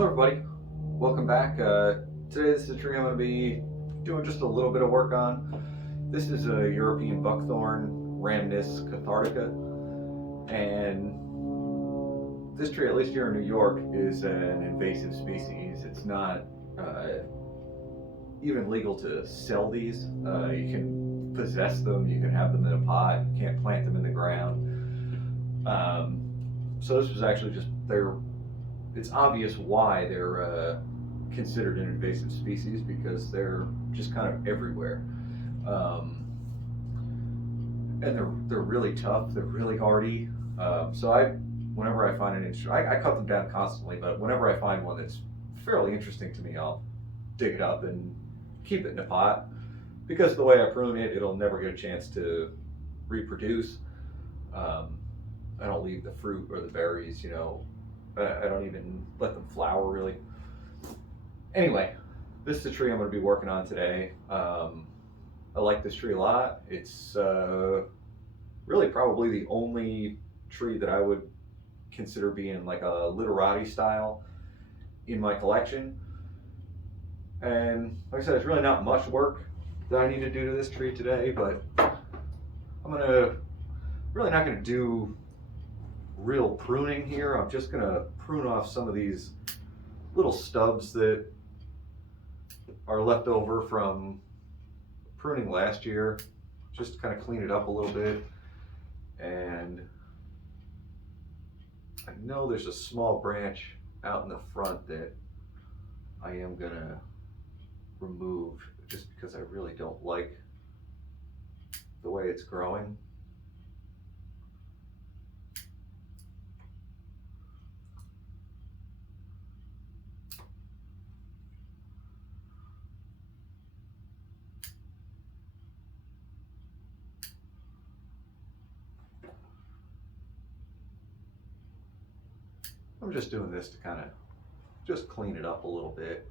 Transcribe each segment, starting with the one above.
Hello everybody, welcome back. Today this is a tree I'm going to be doing just a little bit of work on. This is a European buckthorn, Rhamnus cathartica, and this tree, at least here in New York, is an invasive species. It's not uh, even legal to sell these. You can possess them, you can have them in a pot, you can't plant them in the ground. So this was actually just it's obvious why they're considered an invasive species because they're just kind of everywhere. Um, and they're really tough. They're really hardy. Whenever I find an interesting, I cut them down constantly, but whenever I find one that's fairly interesting to me, I'll dig it up and keep it in a pot. Because the way I prune it, it'll never get a chance to reproduce. Um, I don't leave the fruit or the berries, I don't even let them flower really. Anyway, this is the tree I'm going to be working on today. I like this tree a lot. It's really probably the only tree that I would consider being like a literati style in my collection. And like I said, it's really not much work that I need to do to this tree today, but really not gonna do real pruning here. I'm just gonna prune off some of these little stubs that are left over from pruning last year, just to kind of clean it up a little bit. And I know there's a small branch out in the front that I am gonna remove just because I really don't like the way it's growing. I'm just doing this to kind of just clean it up a little bit.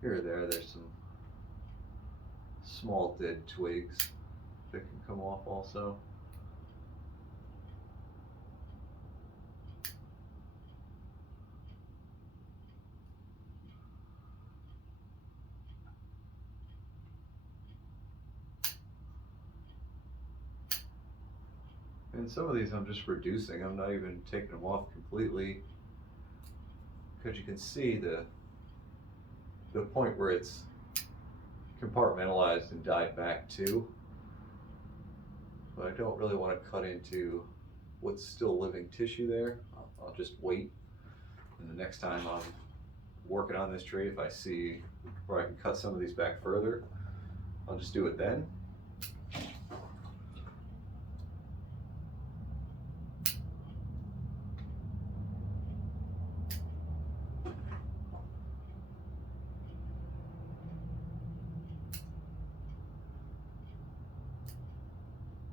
Here or there's some small dead twigs that can come off also. And some of these I'm just reducing. I'm not even taking them off completely because you can see the point where it's compartmentalized and died back too. But I don't really want to cut into what's still living tissue there. I'll just wait. And the next time I'm working on this tree, if I see where I can cut some of these back further, I'll just do it then.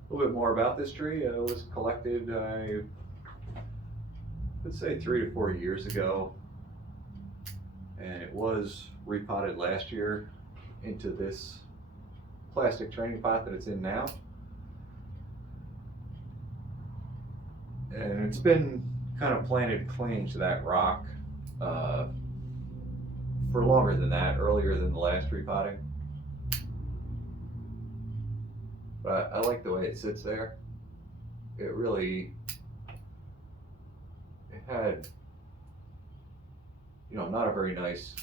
A little bit more about this tree. It was collected, I would say 3 to 4 years ago, and it was repotted last year into this plastic training pot that it's in now. And it's been kind of planted clinging to that rock for longer than that, earlier than the last repotting. But I like the way it sits there. It had, not a very nice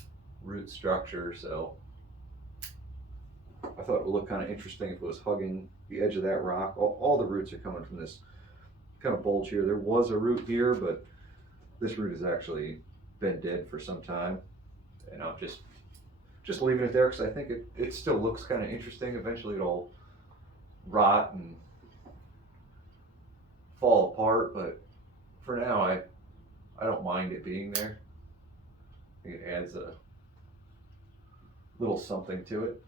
root structure, so I thought it would look kind of interesting if it was hugging the edge of that rock. All the roots are coming from this kind of bulge here. There was a root here, but this root has actually been dead for some time, and I'm just leaving it there because I think it still looks kind of interesting. Eventually it'll rot and fall apart, but for now I don't mind it being there. I think it adds a little something to it.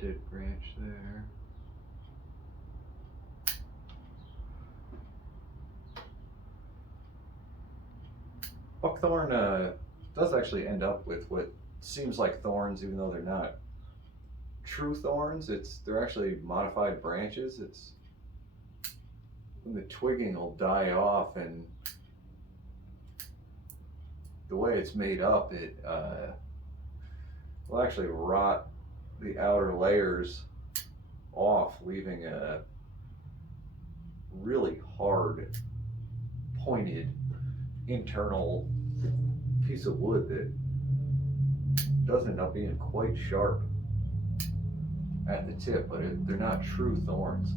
dead branch there. Buckthorn does actually end up with what seems like thorns, even though they're not true thorns. They're actually modified branches. It's when the twigging will die off, and the way it's made up, it will actually rot the outer layers off, leaving a really hard, pointed internal piece of wood that does end up being quite sharp at the tip, but they're not true thorns.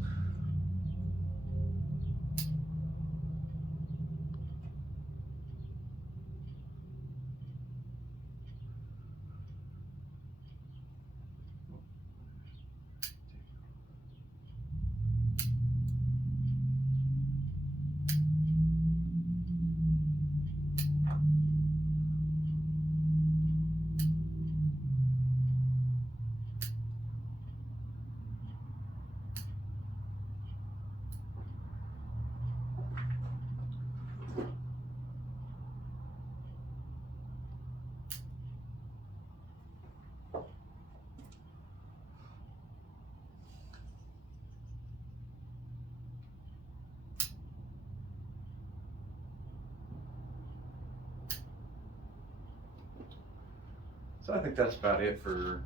So I think that's about it for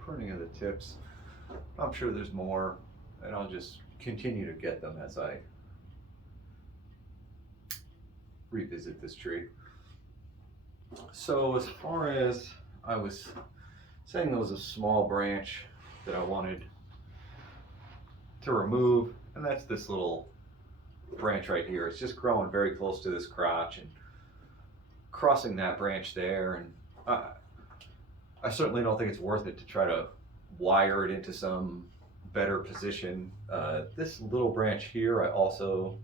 pruning of the tips. I'm sure there's more, and I'll just continue to get them as I revisit this tree. So as far as I was saying, there was a small branch that I wanted to remove, and that's this little branch right here. It's just growing very close to this crotch, and crossing that branch there, and I certainly don't think it's worth it to try to wire it into some better position. This little branch here I also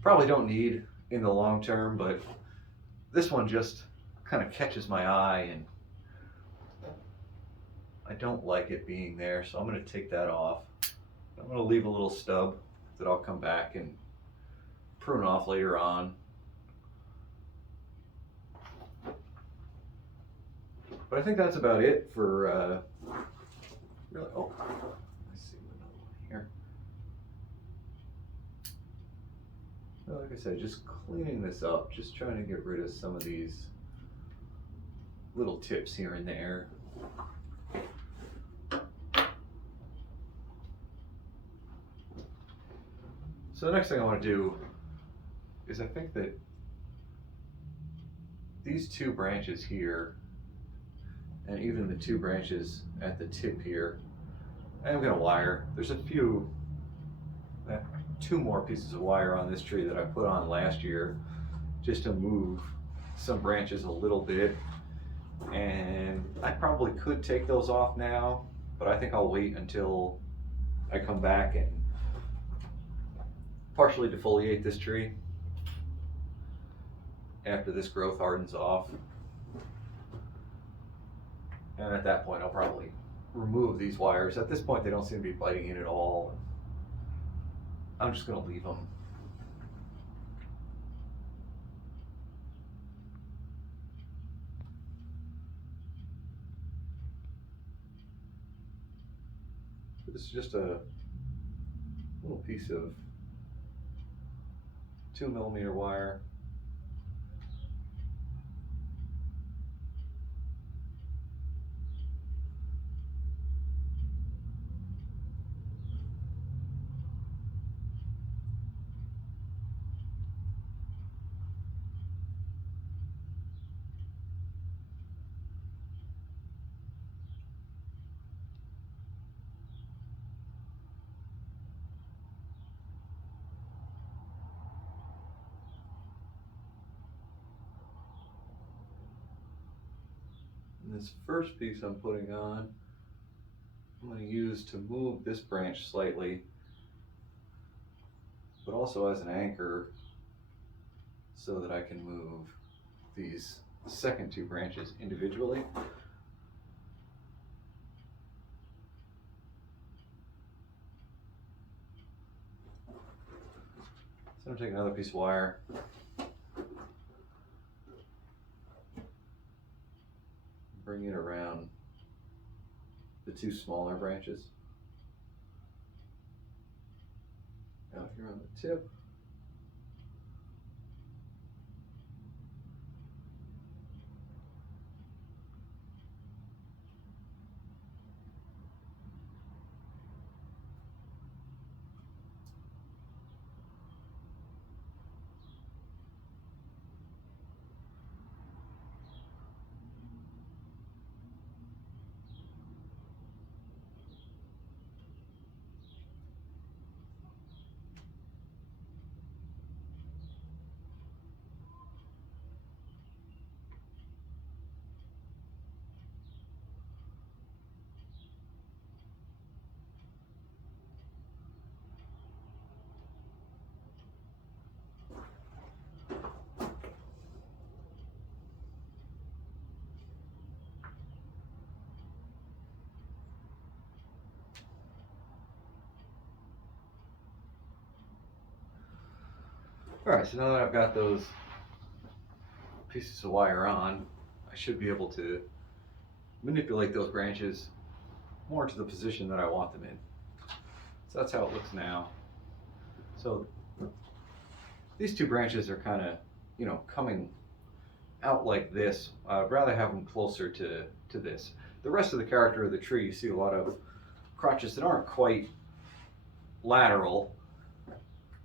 probably don't need in the long term, but this one just kind of catches my eye, and I don't like it being there, so I'm going to take that off. I'm going to leave a little stub that I'll come back and prune off later on. But I think that's about it for really. Oh, let's see another one here. Well, like I said, just cleaning this up, just trying to get rid of some of these little tips here and there. So the next thing I want to do is I think that these two branches here, and even the two branches at the tip here, I'm going to wire. There's a few, two more pieces of wire on this tree that I put on last year just to move some branches a little bit, and I probably could take those off now, but I think I'll wait until I come back and partially defoliate this tree after this growth hardens off. And at that point, I'll probably remove these wires. At this point, they don't seem to be biting in at all. I'm just going to leave them. This is just a little piece of 2mm wire. And this first piece I'm putting on, I'm going to use to move this branch slightly, but also as an anchor so that I can move these second two branches individually. gonna take another piece of wire. Bring it around the two smaller branches. Out here on the tip. Alright, so now that I've got those pieces of wire on, I should be able to manipulate those branches more to the position that I want them in. So that's how it looks now. So these two branches are kind of, you know, coming out like this. I'd rather have them closer to this. The rest of the character of the tree, you see a lot of crotches that aren't quite lateral,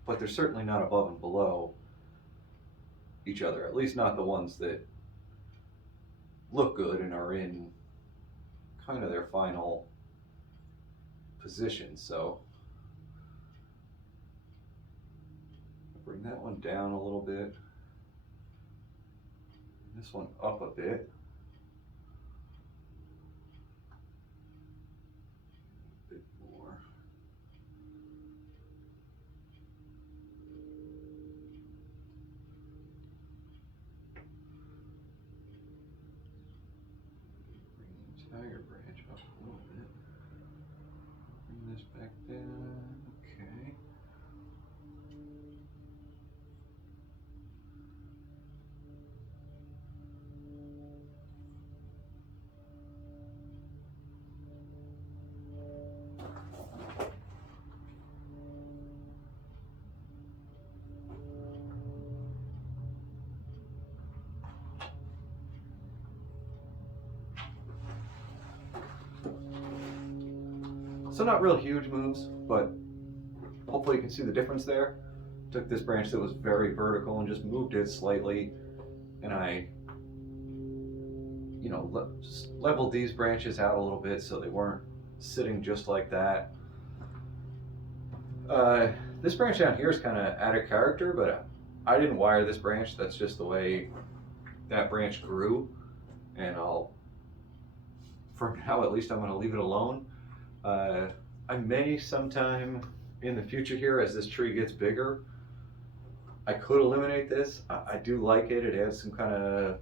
but they're certainly not above and below each other, at least not the ones that look good and are in kind of their final position. So bring that one down a little bit, this one up a bit. Entire branch up a little bit. Bring this back down. Okay. So not real huge moves, but hopefully you can see the difference there. Took this branch that was very vertical and just moved it slightly, and I, you know, just leveled these branches out a little bit so they weren't sitting just like that. This branch down here is kind of out of character, but I didn't wire this branch. That's just the way that branch grew, and for now at least, I'm going to leave it alone. I may sometime in the future here, as this tree gets bigger, I could eliminate this. I do like it. It has some kind of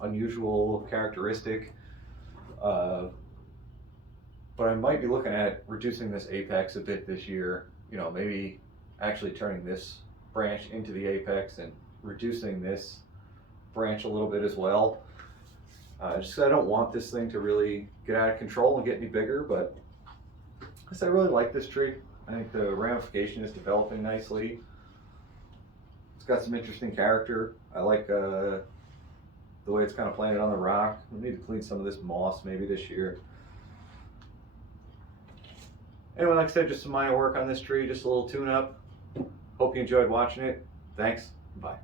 unusual characteristic. But I might be looking at reducing this apex a bit this year. You know, maybe actually turning this branch into the apex and reducing this branch a little bit as well. Just 'cause I don't want this thing to really get out of control and get any bigger, but I really like this tree. I think the ramification is developing nicely. It's got some interesting character. I like the way it's kind of planted on the rock. We need to clean some of this moss maybe this year. Anyway, like I said, just some minor work on this tree, just a little tune up. Hope you enjoyed watching it. Thanks. Bye.